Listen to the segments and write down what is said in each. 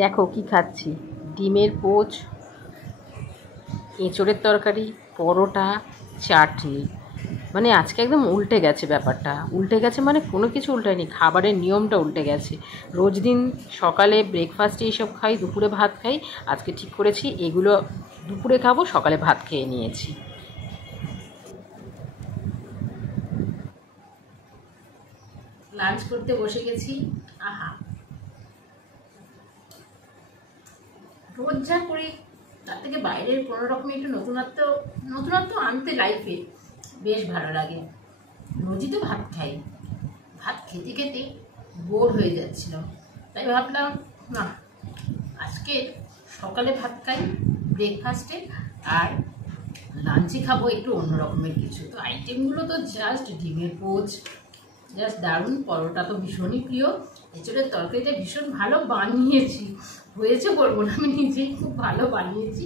দেখো কি খাচ্ছি, ডিমের পোচ, এঁচোড়ের তরকারি, পরোটা, চাটনি। মানে আজকে একদম উল্টে গেছে ব্যাপারটা। উল্টে গেছে মানে কোনো কিছু উল্টায়নি, খাবারের নিয়মটা উল্টে গেছে। রোজ দিন সকালে ব্রেকফাস্টে এইসব খাই, দুপুরে ভাত খাই। আজকে ঠিক করেছি এগুলো দুপুরে খাবো, সকালে ভাত খেয়ে নিয়েছি। লাঞ্চ করতে বসে গেছি। আহা, রোজ যা করি তার থেকে বাইরের কোনো রকম একটু নতুনত্ব নতুনত্ব আনতে লাইফে বেশ ভালো লাগে। রোজই তো ভাত খাই, ভাত খেতে খেতে বোর হয়ে যাচ্ছিল, তাই ভাবলাম না, আজকে সকালে ভাত খাই ব্রেকফাস্টে, আর লাঞ্চে খাবো একটু অন্য রকমের কিছু। তো আইটেমগুলো তো জাস্ট ডিমের পোচ, জাস্ট দারুণ। পরোটা তো ভীষণই প্রিয়, এঁচোড়ের তরকারিটা ভীষণ ভালো বানিয়েছি, হয়েছে বলবো না, আমি নিজেই খুব ভালো বানিয়েছি।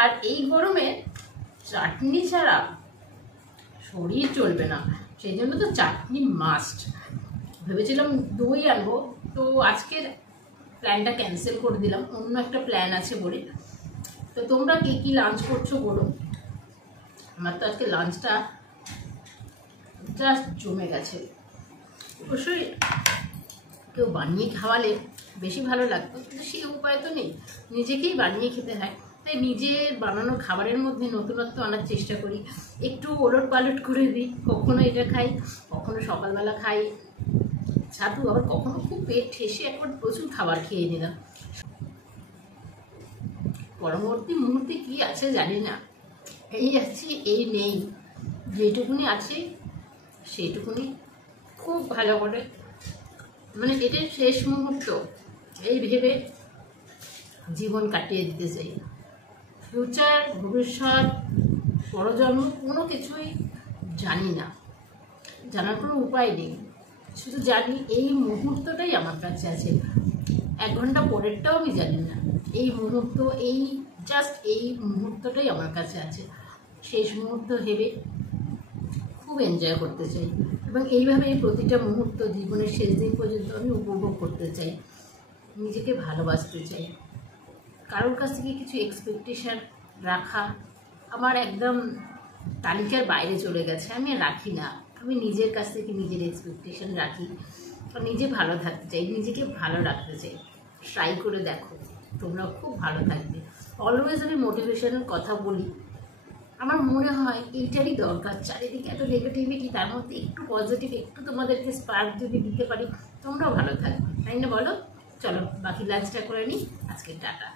আর এই গরমে চাটনি ছাড়া শরীর চলবে না, সেই জন্য তো চাটনি মাস্ট। ভেবেছিলাম দই আনবো, তো আজকের প্ল্যানটা ক্যান্সেল করে দিলাম, অন্য একটা প্ল্যান আছে বলে। তো তোমরা কে কী লাঞ্চ করছো বলো। আমার তো আজকে লাঞ্চটা জাস্ট জমে গেছে। অবশ্যই কেউ বানিয়ে খাওয়ালে বেশি ভালো লাগতো, কিন্তু সেই উপায় তো নেই, নিজেকেই বানিয়ে খেতে হয়। তাই নিজের বানানো খাবারের মধ্যে নতুনত্ব আনার চেষ্টা করি, একটু ওলট পালট করে দিই। কখনো এটা খাই, কখনো সকালবেলা খাই ছাতু, আবার কখনো খুব পেট ঠেসে একবার প্রচুর খাবার খেয়ে নিলাম। পরবর্তী মুহূর্তে কি আছে জানি না, এই আছি এই নেই, যেটুকুনি আছে সেইটুকুনি খুব ভালো করে, মানে এটাই শেষ মুহূর্ত এই ভেবে জীবন কাটিয়ে দিতে চাই। ফিউচার, ভবিষ্যৎ, পরজন্ম কোনো কিছুই জানি না, জানার কোনো উপায় নেই। শুধু জানি এই মুহূর্তটাই আমার কাছে আছে, 1 ঘন্টা পরেরটাও আমি জানি না। এই মুহূর্ত, এই জাস্ট এই মুহূর্তটাই আমার কাছে আছে। শেষ মুহূর্ত ভেবে খুব এনজয় করতে চাই, এবং এইভাবে প্রতিটা মুহূর্ত জীবনের শেষ দিন পর্যন্ত আমি উপভোগ করতে চাই, নিজেকে ভালোবাসতে চাই। কারোর কাছ থেকে কিছু এক্সপেকটেশান রাখা আমার একদম তালিকার বাইরে চলে গেছে, আমি আর রাখি না। আমি নিজের কাছ থেকে নিজের এক্সপেকটেশান রাখি, নিজে ভালো থাকতে চাই, নিজেকে ভালো রাখতে চাই। ট্রাই করে দেখো, তোমরা খুব ভালো থাকবে। অলওয়েজ আমি মোটিভেশনের কথা বলি, আমার মনে হয় এইটারই দরকার। চারিদিকে এত নেগেটিভিটি, তার মধ্যে একটু পজিটিভ, একটু তোমাদেরকে স্পার্ক যদি দিতে পারি, তোমরাও ভালো থাকবে, তাই না বলো? চলো বাকি লাঞ্চটা করে নিই, আজকে টাটা।